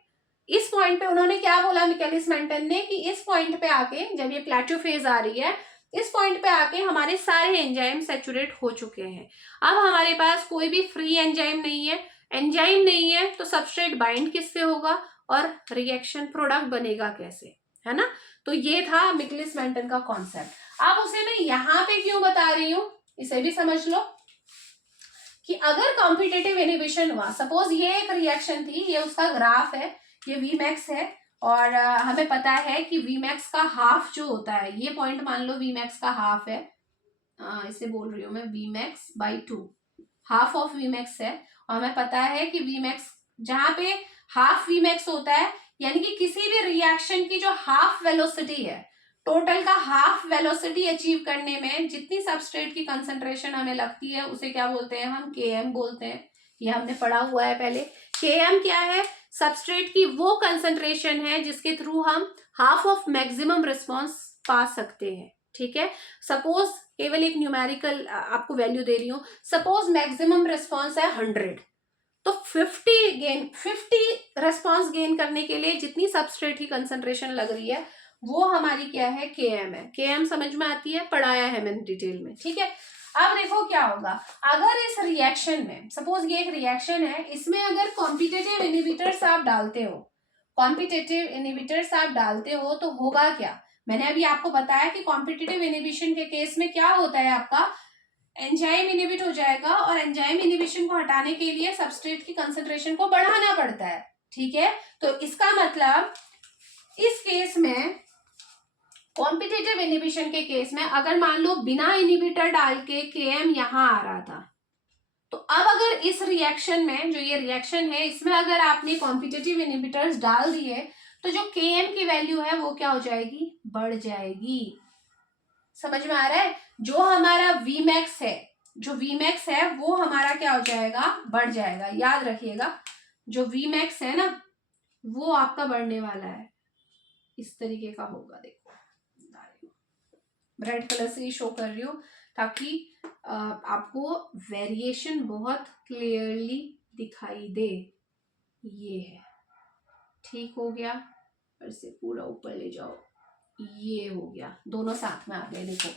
इस पॉइंट पे उन्होंने क्या बोला मिकेलिस मेंटन ने कि इस पॉइंट पे आके, जब ये प्लेटो फेज आ रही है, इस पॉइंट पे आके हमारे सारे एंजाइम सैचुरेट हो चुके हैं। अब हमारे पास कोई भी फ्री एंजाइम नहीं है, एंजाइम नहीं है तो सबस्ट्रेट बाइंड किससे होगा और रिएक्शन प्रोडक्ट बनेगा कैसे, है ना। तो ये था मिकेलिस मेंटन का कॉन्सेप्ट। अब उसे मैं यहाँ पे क्यों बता रही हूँ, इसे भी समझ लो कि अगर कॉम्पिटिटिव इनहिबिशन हुआ, सपोज ये एक रिएक्शन थी, ये उसका ग्राफ है, ये वी मैक्स है, और हमें पता है कि वी मैक्स का हाफ जो होता है, ये पॉइंट मान लो वी मैक्स का हाफ है, इसे बोल रही हूँ मैं V max by 2, half of V max है, और हमें पता है कि वी मैक्स जहां पे हाफ वी मैक्स होता है, यानी कि किसी भी रिएक्शन की जो हाफ वेलोसिटी है, टोटल का हाफ वेलोसिटी अचीव करने में जितनी सबस्ट्रेट की कंसंट्रेशन हमें लगती है उसे क्या बोलते हैं हम, Km बोलते हैं। ये हमने पढ़ा हुआ है पहले। Km क्या है, सबस्ट्रेट की वो कंसंट्रेशन है जिसके थ्रू हम हाफ ऑफ मैक्सिमम रिस्पॉन्स पा सकते हैं। ठीक है, सपोज केवल एक न्यूमेरिकल आपको वैल्यू दे रही हूं, सपोज मैक्सिमम रिस्पॉन्स है 100, तो 50 रेस्पॉन्स गेन करने के लिए जितनी सबस्ट्रेट की कंसंट्रेशन लग रही है वो हमारी क्या है, Km है। Km समझ में आती है, पढ़ाया है मैंने डिटेल में। ठीक है, अब देखो क्या होगा, अगर इस रिएक्शन में, सपोज ये एक रिएक्शन है, इसमें अगर कॉम्पिटिटिव इनहिबिटर्स आप डालते हो, कॉम्पिटिटिव इनहिबिटर्स आप डालते हो तो होगा क्या, मैंने अभी आपको बताया कि कॉम्पिटिटिव इनहिबिशन के केस में क्या होता है, आपका एंजाइम इनहिबिट हो जाएगा, और एंजाइम इनहिबिशन को हटाने के लिए सबस्ट्रेट की कंसंट्रेशन को बढ़ाना पड़ता है। ठीक है, तो इसका मतलब इस केस में, कॉम्पिटिटिव इनहिबिशन के केस में, अगर मान लो बिना इनहिबिटर डाल के Km यहां आ रहा था, तो अब अगर इस रिएक्शन में, जो ये रिएक्शन है, इसमें अगर आपने कॉम्पिटिटिव इनहिबिटर्स डाल दिए तो जो Km की वैल्यू है वो क्या हो जाएगी, बढ़ जाएगी। समझ में आ रहा है, जो हमारा Vmax है, जो Vmax है वो हमारा क्या हो जाएगा, बढ़ जाएगा। याद रखिएगा, जो Vmax है ना वो आपका बढ़ने वाला है, इस तरीके का होगा। देखो रेड कलर से ही शो कर रही हूँ ताकि आपको वेरिएशन बहुत क्लियरली दिखाई दे। ये है, ठीक हो गया, फिर से पूरा ऊपर ले जाओ, ये हो गया, दोनों साथ में आ गए। देखो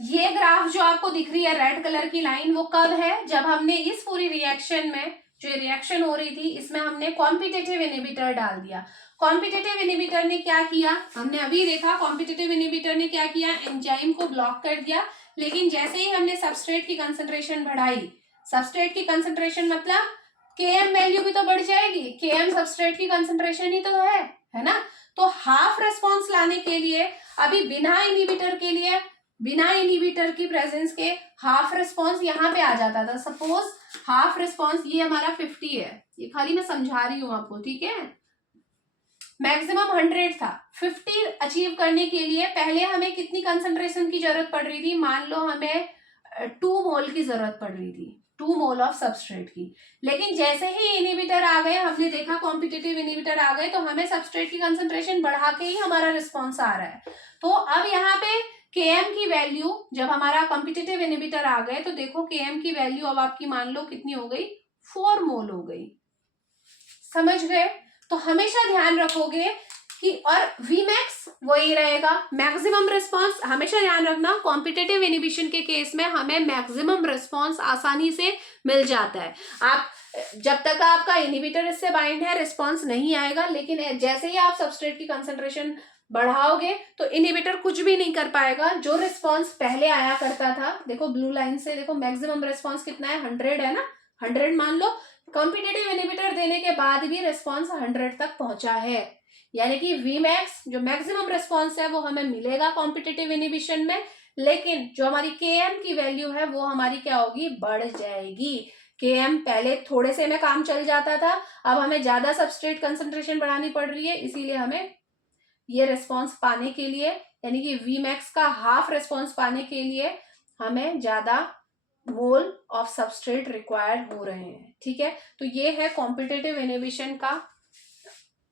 ये ग्राफ जो आपको दिख रही है रेड कलर की लाइन, वो कब है, जब हमने इस पूरी रिएक्शन में, जो रिएक्शन हो रही थी, इसमें हमने कॉम्पिटिटिव इनहिबिटर डाल दिया। कॉम्पिटिटिव इनहिबिटर ने क्या किया, हमने अभी देखा, कॉम्पिटिटिव इनहिबिटर ने क्या किया, एंजाइम को ब्लॉक कर दिया। लेकिन जैसे ही हमने सबस्ट्रेट की कंसंट्रेशन बढ़ाई, सबस्ट्रेट की कंसंट्रेशन मतलब Km वैल्यू भी तो बढ़ जाएगी, Km सबस्ट्रेट की कंसंट्रेशन ही तो है ना। तो हाफ रेस्पॉन्स लाने के लिए, अभी बिना इनहिबिटर के लिए, बिना इनहिबिटर की प्रेजेंस के हाफ रिस्पॉन्स यहाँ पे आ जाता था। सपोज हाफ रिस्पॉन्स ये हमारा 50 है, ये खाली मैं समझा रही हूँ आपको, ठीक है। मैक्सिमम 100 था, 50 अचीव करने के लिए पहले हमें कितनी कंसंट्रेशन की जरूरत पड़ रही थी, मान लो हमें 2 मोल की जरूरत पड़ रही थी, 2 मोल ऑफ सबस्ट्रेट की। लेकिन जैसे ही इनहिबिटर आ गए, हमने देखा कॉम्पिटिटिव इनहिबिटर आ गए, तो हमें सबस्ट्रेट की कंसंट्रेशन बढ़ा के ही हमारा रिस्पॉन्स आ रहा है। तो अब यहाँ पे Km की वैल्यू, जब हमारा कॉम्पिटिटिव इनहिबिटर आ गए, तो देखो Km की वैल्यू अब आपकी मान लो कितनी हो गई, 4 मोल हो गई। समझ गए, तो हमेशा ध्यान रखोगे कि, और Vmax वही रहेगा, मैक्सिमम रिस्पॉन्स हमेशा ध्यान रखना। कॉम्पिटिटिव इनहिबिशन के केस में हमें मैक्सिमम रिस्पॉन्स आसानी से मिल जाता है। आप जब तक आपका इनहिबिटर इससे बाइंड है, रिस्पॉन्स नहीं आएगा, लेकिन जैसे ही आप सबस्ट्रेट की कंसंट्रेशन बढ़ाओगे तो इनहिबिटर कुछ भी नहीं कर पाएगा। जो रिस्पॉन्स पहले आया करता था, देखो ब्लू लाइन से देखो, मैक्सिमम रिस्पॉन्स कितना है, 100 है ना, 100 मान लो। कॉम्पिटिटिव इनहिबिटर देने के बाद भी रिस्पॉन्स 100 तक पहुंचा है, यानी कि Vmax जो मैक्सिमम रिस्पॉन्स है वो हमें मिलेगा कॉम्पिटिटिव इनहिबिशन में, लेकिन जो हमारी Km की वैल्यू है वो हमारी क्या होगी, बढ़ जाएगी। Km पहले थोड़े से में काम चल जाता था, अब हमें ज्यादा सबस्ट्रेट कंसंट्रेशन बढ़ानी पड़ रही है, इसीलिए हमें ये रिस्पॉन्स पाने के लिए, यानी कि Vmax का हाफ रिस्पॉन्स पाने के लिए हमें ज्यादा मोल ऑफ सबस्ट्रेट रिक्वायर्ड हो रहे हैं। ठीक है, तो ये है कॉम्पिटिटिव इनहिबिशन का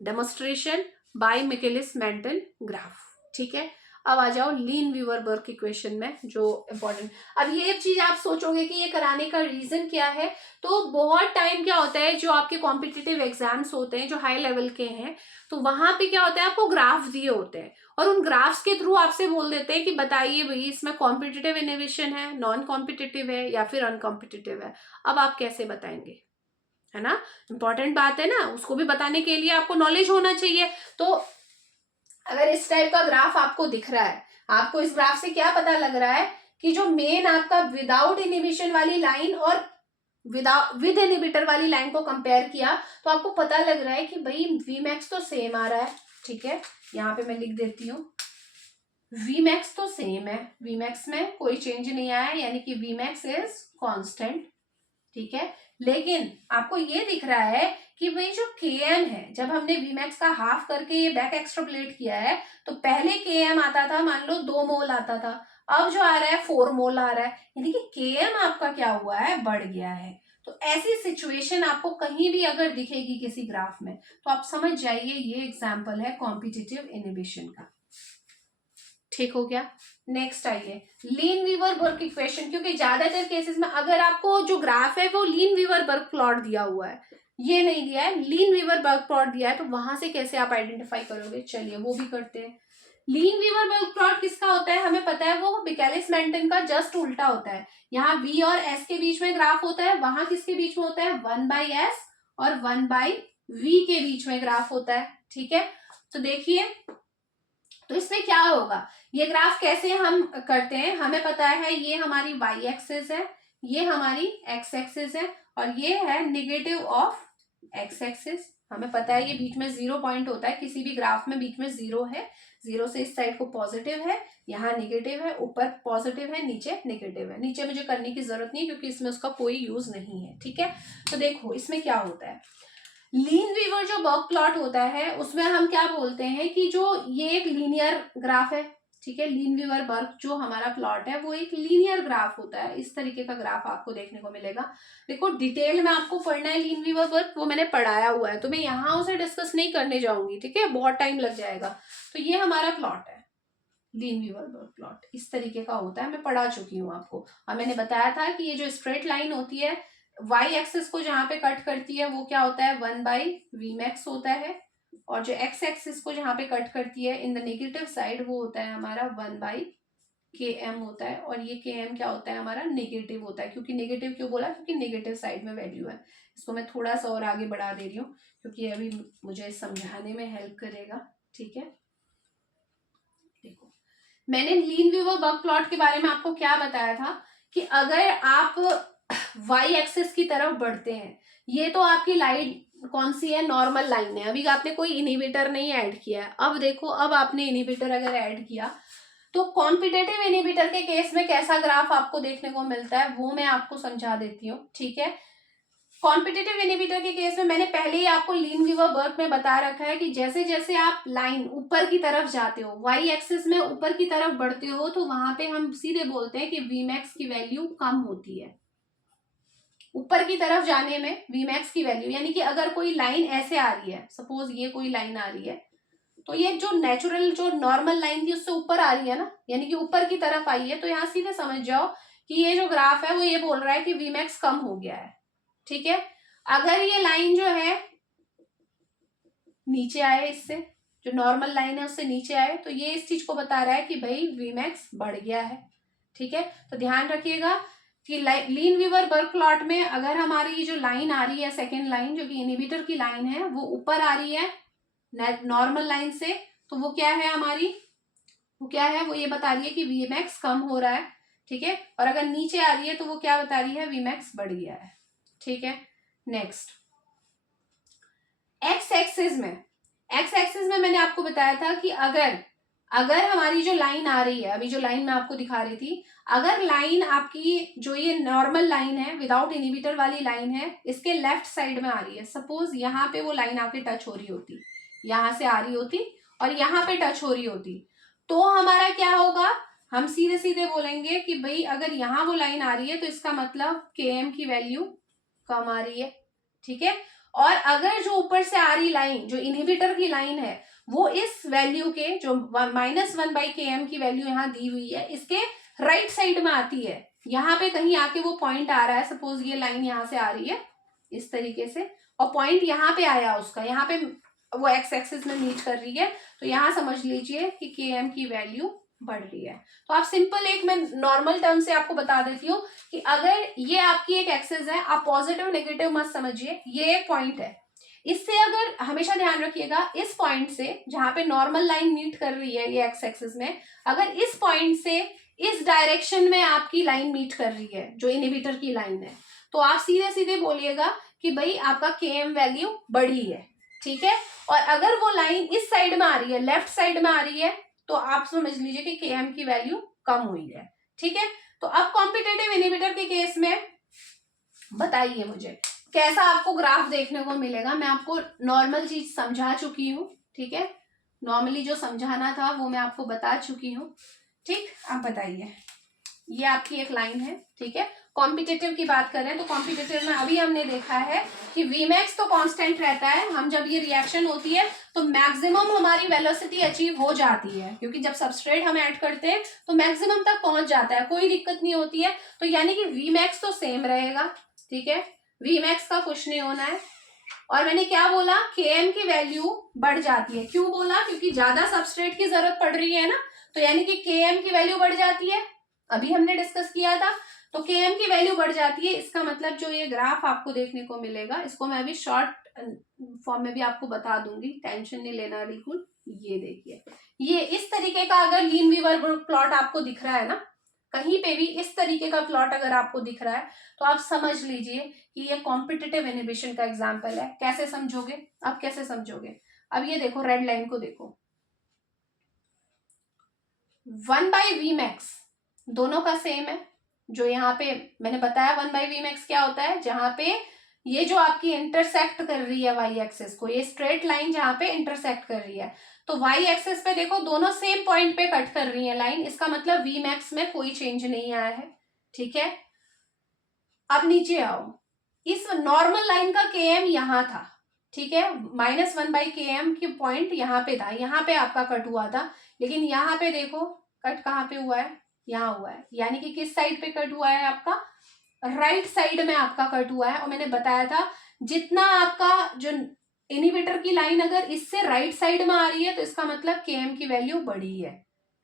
demonstration by Michaelis Menten graph. ठीक है, अब आ जाओ लीन वीवरबर्ग इक्वेशन में, जो इम्पोर्टेंट। अब ये चीज आप सोचोगे कि ये कराने का रीजन क्या है, तो बहुत टाइम क्या होता है, जो आपके कॉम्पिटिटिव एग्जाम्स होते हैं जो हाई लेवल के हैं, तो वहां पे क्या होता है, आपको ग्राफ दिए होते हैं, और उन ग्राफ्स के थ्रू आपसे बोल देते हैं कि बताइए भाई इसमें कॉम्पिटिटिव इनहिबिशन है, नॉन कॉम्पिटिटिव है, या फिर अनकॉम्पिटिटिव है। अब आप कैसे बताएंगे, है ना, इंपॉर्टेंट बात है ना, उसको भी बताने के लिए आपको नॉलेज होना चाहिए। तो अगर इस टाइप का ग्राफ आपको दिख रहा है, आपको इस ग्राफ से क्या पता लग रहा है कि जो मेन आपका विदाउट इनहिबिशन वाली लाइन और विद इनहिबिटर वाली लाइन को कंपेयर किया, तो आपको पता लग रहा है कि भाई Vmax तो सेम आ रहा है। ठीक है, यहाँ पे मैं लिख देती हूँ, Vmax तो सेम है, Vmax में कोई चेंज नहीं आया, यानी कि Vmax इज कांस्टेंट। ठीक है। लेकिन आपको ये दिख रहा है कि भाई जो Km है, जब हमने Vmax का हाफ करके ये बैक एक्सट्रापोलेट किया है तो पहले Km आता था, मान लो 2 मोल आता था, अब जो आ रहा है 4 मोल आ रहा है, यानी कि Km आपका क्या हुआ है, बढ़ गया है। तो ऐसी सिचुएशन आपको कहीं भी अगर दिखेगी किसी ग्राफ में तो आप समझ जाइए ये एग्जाम्पल है कॉम्पिटिटिव इनहिबिशन का। ठीक हो गया। नेक्स्ट आइए लीन वीवर बर्क इक्वेशन, क्योंकि ज्यादातर केसेस में अगर आपको जो ग्राफ है वो लीन वीवर बर्क प्लॉट दिया हुआ है, ये नहीं दिया है, लीन वीवर बर्क प्लॉट दिया है, तो वहां से कैसे आप आइडेंटिफाई करोगे, चलिए वो भी करते हैं। लीन वीवर बर्क प्लॉट किसका होता है, हमें पता है वो मिकेलिस मेंटन का जस्ट उल्टा होता है। यहाँ V और S के बीच में ग्राफ होता है, वहां किसके बीच में होता है, 1/S और 1/V के बीच में ग्राफ होता है। ठीक है, तो देखिए तो इसमें क्या होगा, ये ग्राफ कैसे हम करते हैं, हमें पता है ये हमारी y एक्सिस है, ये हमारी x एक्सिस है और ये है नेगेटिव ऑफ x एक्सिस। हमें पता है ये बीच में 0 पॉइंट होता है, किसी भी ग्राफ में बीच में 0 है, 0 से इस साइड को पॉजिटिव है, यहाँ नेगेटिव है, ऊपर पॉजिटिव है, नीचे नेगेटिव है। नीचे मुझे करने की जरूरत नहीं है क्योंकि इसमें उसका कोई यूज नहीं है। ठीक है, तो देखो इसमें क्या होता है, लीन वीवर जो बर्क प्लॉट होता है उसमें हम क्या बोलते हैं कि जो ये एक लीनियर ग्राफ है। ठीक है, लीन वीवर बर्क जो हमारा प्लॉट है वो एक लीनियर ग्राफ होता है, इस तरीके का ग्राफ आपको देखने को मिलेगा। देखो डिटेल में आपको पढ़ना है लीन वीवर बर्क, वो मैंने पढ़ाया हुआ है तो मैं यहाँ उसे डिस्कस नहीं करने जाऊंगी, ठीक है, बहुत टाइम लग जाएगा। तो ये हमारा प्लॉट है, लीन वीवर बर्क प्लॉट इस तरीके का होता है, मैं पढ़ा चुकी हूँ आपको। और मैंने बताया था कि ये जो स्ट्रेट लाइन होती है y एक्सिस को जहां पे कट करती है वो क्या होता है, 1/Vmax होता है, और जो x एक्सिस को जहां पे कट करती है इन द नेगेटिव साइड वो होता है हमारा 1/Km होता है। और ये Km क्या होता है, हमारा नेगेटिव होता है। क्योंकि नेगेटिव क्यों बोला, क्योंकि नेगेटिव साइड में वैल्यू है। इसको मैं थोड़ा सा और आगे बढ़ा दे रही हूँ क्योंकि अभी मुझे समझाने में हेल्प करेगा। ठीक है, देखो मैंने लीन वीवर बर्क प्लॉट के बारे में आपको क्या बताया था कि अगर आप y एक्सिस की तरफ बढ़ते हैं, ये तो आपकी लाइन कौन सी है, नॉर्मल लाइन है, अभी आपने कोई इनहिबिटर नहीं ऐड किया है। अब देखो अब आपने इनहिबिटर अगर ऐड किया तो कॉम्पिटिटिव इनहिबिटर के केस में कैसा ग्राफ आपको देखने को मिलता है वो मैं आपको समझा देती हूँ। ठीक है, कॉम्पिटिटिव इनहिबिटर के केस में मैंने पहले ही आपको लीन वीवर बर्क में बता रखा है कि जैसे जैसे आप लाइन ऊपर की तरफ जाते हो, y एक्सिस में ऊपर की तरफ बढ़ते हो, तो वहां पे हम सीधे बोलते हैं कि Vmax की वैल्यू कम होती है। ऊपर की तरफ जाने में Vmax की वैल्यू, यानी कि अगर कोई लाइन ऐसे आ रही है, सपोज ये कोई लाइन आ रही है, तो ये जो नेचुरल जो नॉर्मल लाइन थी उससे ऊपर आ रही है ना, यानी कि ऊपर की तरफ आई है, तो यहाँ सीधे समझ जाओ कि ये जो ग्राफ है वो ये बोल रहा है कि Vmax कम हो गया है। ठीक है, अगर ये लाइन जो है नीचे आए, इससे जो नॉर्मल लाइन है उससे नीचे आए, तो ये इस चीज को बता रहा है कि भाई Vmax बढ़ गया है। ठीक है, तो ध्यान रखिएगा कि लीन वीवर बर्क प्लॉट में अगर हमारी जो लाइन आ रही है, सेकेंड लाइन जो कि इनहिबिटर की लाइन है, वो ऊपर आ रही है नॉर्मल लाइन से, तो वो क्या है हमारी, वो क्या है, वो ये बता रही है कि Vmax कम हो रहा है। ठीक है, और अगर नीचे आ रही है तो वो क्या बता रही है, Vmax बढ़ गया है। ठीक है, नेक्स्ट एक्स एक्सिस में मैंने आपको बताया था कि अगर हमारी जो लाइन आ रही है, अभी जो लाइन मैं आपको दिखा रही थी, अगर लाइन आपकी जो ये नॉर्मल लाइन है विदाउट इनहिबिटर वाली लाइन है, इसके लेफ्ट साइड में आ रही है, सपोज यहाँ पे वो लाइन आके टच हो रही होती, यहाँ से आ रही होती और यहाँ पे टच हो रही होती, तो हमारा क्या होगा, हम सीधे सीधे बोलेंगे कि भाई अगर यहाँ वो लाइन आ रही है तो इसका मतलब Km की वैल्यू कम आ रही है। ठीक है, और अगर जो ऊपर से आ रही लाइन जो इनहिबिटर की लाइन है वो इस वैल्यू के जो -1/Km की वैल्यू यहाँ दी हुई है इसके राइट साइड में आती है, यहाँ पे कहीं आके वो पॉइंट आ रहा है, सपोज ये लाइन यहाँ से आ रही है इस तरीके से और पॉइंट यहाँ पे आया उसका, यहाँ पे वो एक्स एक्सिस में मीट कर रही है, तो यहाँ समझ लीजिए कि Km की वैल्यू बढ़ रही है। तो आप सिंपल एक मैं नॉर्मल टर्म से आपको बता देती हूँ कि अगर ये आपकी एक एक्सिस है, आप पॉजिटिव नेगेटिव मत समझिए, ये एक पॉइंट है, इससे अगर हमेशा ध्यान रखिएगा इस पॉइंट से जहां पे नॉर्मल लाइन मीट कर रही है ये एक्स एक्सिस में, अगर इस पॉइंट से इस डायरेक्शन में आपकी लाइन मीट कर रही है जो इनहिबिटर की लाइन है, तो आप सीधे सीधे बोलिएगा कि भाई आपका Km वैल्यू बढ़ी है। ठीक है, और अगर वो लाइन इस साइड में आ रही है, लेफ्ट साइड में आ रही है, तो आप समझ लीजिए कि Km की वैल्यू कम हुई है। ठीक है, तो अब कॉम्पिटिटिव इनहिबिटर के केस में बताइए मुझे कैसा आपको ग्राफ देखने को मिलेगा। मैं आपको नॉर्मल चीज समझा चुकी हूँ, ठीक है, नॉर्मली जो समझाना था वो मैं आपको बता चुकी हूँ। ठीक, आप बताइए, ये आपकी एक लाइन है, ठीक है। कॉम्पिटिटिव की बात करें तो कॉम्पिटिटिव में अभी हमने देखा है कि Vmax तो कांस्टेंट रहता है। हम जब ये रिएक्शन होती है तो मैक्सिमम हमारी वेलोसिटी अचीव हो जाती है, क्योंकि जब सबस्ट्रेट हम ऐड करते हैं तो मैक्सिमम तक पहुंच जाता है, कोई दिक्कत नहीं होती है। तो यानी कि Vmax तो सेम रहेगा, ठीक है, Vmax का कुछ नहीं होना है। और मैंने क्या बोला, Km की वैल्यू बढ़ जाती है। क्यों बोला, क्योंकि ज्यादा सबस्ट्रेट की जरूरत पड़ रही है ना, तो यानी कि Km की वैल्यू बढ़ जाती है, अभी हमने डिस्कस किया था। तो Km की वैल्यू बढ़ जाती है, इसका मतलब जो ये ग्राफ आपको देखने को मिलेगा, इसको मैं अभी शॉर्ट फॉर्म में भी आपको बता दूंगी, टेंशन नहीं लेना बिल्कुल। ये देखिए, ये इस तरीके का अगर लीन-वीवर प्लॉट आपको दिख रहा है ना, कहीं पे भी इस तरीके का प्लॉट अगर आपको दिख रहा है तो आप समझ लीजिए कि ये कॉम्पिटिटिव इनहिबिशन का एग्जाम्पल है। कैसे समझोगे, आप कैसे समझोगे? अब ये देखो, रेड लाइन को देखो, 1/Vmax दोनों का सेम है। जो यहाँ पे मैंने बताया 1/Vmax क्या होता है, जहां पे ये जो आपकी इंटरसेक्ट कर रही है वाई एक्सिस को, ये स्ट्रेट लाइन जहां पे इंटरसेक्ट कर रही है, तो वाई एक्सिस पे देखो दोनों सेम पॉइंट पे कट कर रही है लाइन, इसका मतलब Vmax में कोई चेंज नहीं आया है, ठीक है। अब नीचे आओ, इस नॉर्मल लाइन का Km यहाँ था, ठीक है, -1/Km की पॉइंट यहाँ पे था, यहाँ पे आपका कट हुआ था, लेकिन यहाँ पे देखो कट कहाँ पे हुआ है, यहाँ हुआ है। यानी कि किस साइड पे कट हुआ है आपका, राइट साइड में आपका कट हुआ है। और मैंने बताया था जितना आपका जो इनहिबिटर की लाइन अगर इससे राइट साइड में आ रही है तो इसका मतलब Km की वैल्यू बढ़ी है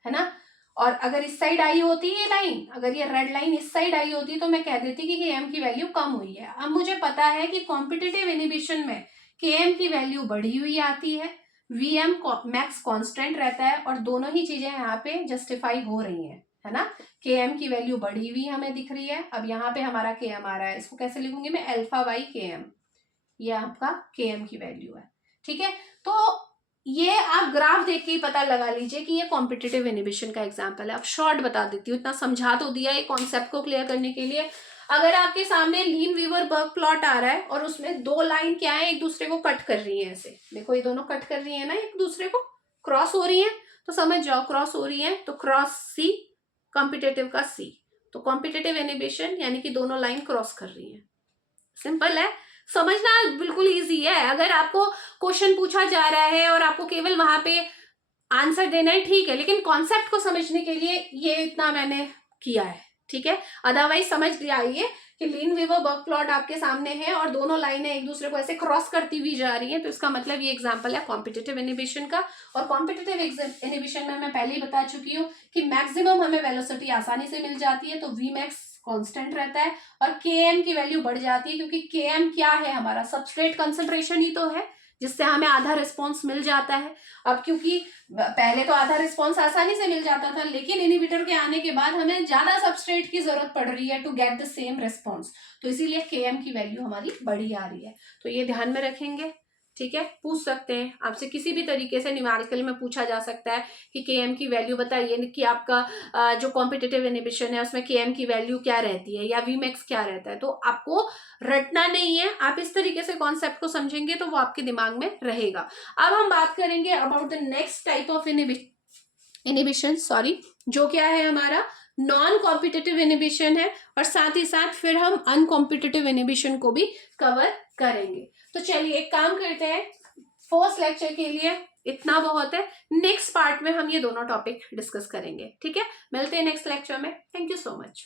ना। और अगर इस साइड आई होती ये लाइन, अगर ये रेड लाइन इस साइड आई होती तो मैं कह देती कि Km की वैल्यू कम हुई है। अब मुझे पता है कि कॉम्पिटिटिव इनहिबिशन में Km की वैल्यू बढ़ी हुई आती है, Vm मैक्स कांस्टेंट रहता है, और दोनों ही चीजें यहाँ पे जस्टिफाई हो रही हैं, है ना। Km की वैल्यू बढ़ी हुई हमें दिख रही है। अब यहाँ पे हमारा Km आ रहा है, इसको कैसे लिखूंगी मैं, α/Km, ये आपका Km की वैल्यू है, ठीक है। तो ये आप ग्राफ देख के ही पता लगा लीजिए कि ये कॉम्पिटिटिव इनहिबिशन का एग्जांपल है। अब शॉर्ट बता देती हूँ, इतना समझा तो दिया ये कॉन्सेप्ट को क्लियर करने के लिए। अगर आपके सामने लीन-वीवर-बर्ग प्लॉट आ रहा है और उसमें दो लाइन क्या है, एक दूसरे को कट कर रही है, ऐसे देखो ये दोनों कट कर रही है ना, एक दूसरे को क्रॉस हो रही है, तो समझ जाओ क्रॉस हो रही है तो क्रॉस सी, कॉम्पिटिटिव का सी, तो कॉम्पिटिटिव इनहिबिशन यानी कि दोनों लाइन क्रॉस कर रही है। सिंपल है, समझना बिल्कुल इजी है। अगर आपको क्वेश्चन पूछा जा रहा है और आपको केवल वहां पे आंसर देना है, ठीक है, लेकिन कॉन्सेप्ट को समझने के लिए ये इतना मैंने किया है, ठीक है। अदरवाइज समझ लिया ये कि लीन-वीवर-बर्ग प्लॉट आपके सामने है और दोनों लाइनें एक दूसरे को ऐसे क्रॉस करती हुई जा रही हैं, तो इसका मतलब ये एग्जांपल है कॉम्पिटिटिव इनहिबिशन का। और कॉम्पिटिटिव इनहिबिशन में मैं पहले ही बता चुकी हूँ कि मैक्सिमम हमें वेलोसिटी आसानी से मिल जाती है, तो Vmax कांस्टेंट रहता है और Km की वैल्यू बढ़ जाती है, क्योंकि Km क्या है, हमारा सबस्ट्रेट कंसंट्रेशन ही तो है, जिससे हमें आधा रिस्पॉन्स मिल जाता है। अब क्योंकि पहले तो आधा रिस्पॉन्स आसानी से मिल जाता था, लेकिन इनहिबिटर के आने के बाद हमें ज्यादा सबस्ट्रेट की जरूरत पड़ रही है to get the same response, तो इसीलिए Km की वैल्यू हमारी बड़ी आ रही है। तो ये ध्यान में रखेंगे, ठीक है। पूछ सकते हैं आपसे किसी भी तरीके से, न्यूमेरिकल में पूछा जा सकता है कि Km की वैल्यू बताइए, कि आपका जो कॉम्पिटिटिव इनहिबिशन है उसमें Km की वैल्यू क्या रहती है या Vmax क्या रहता है। तो आपको रटना नहीं है, आप इस तरीके से कॉन्सेप्ट को समझेंगे तो वो आपके दिमाग में रहेगा। अब हम बात करेंगे about the next type of inhibition, जो क्या है हमारा नॉन कॉम्पिटिटिव इनहिबिशन है, और साथ ही साथ फिर हम अनकॉम्पिटिटिव इनहिबिशन को भी कवर करेंगे। तो चलिए एक काम करते हैं, फर्स्ट लेक्चर के लिए इतना बहुत है, नेक्स्ट पार्ट में हम ये दोनों टॉपिक डिस्कस करेंगे, ठीक है। मिलते हैं नेक्स्ट लेक्चर में, थैंक यू सो मच।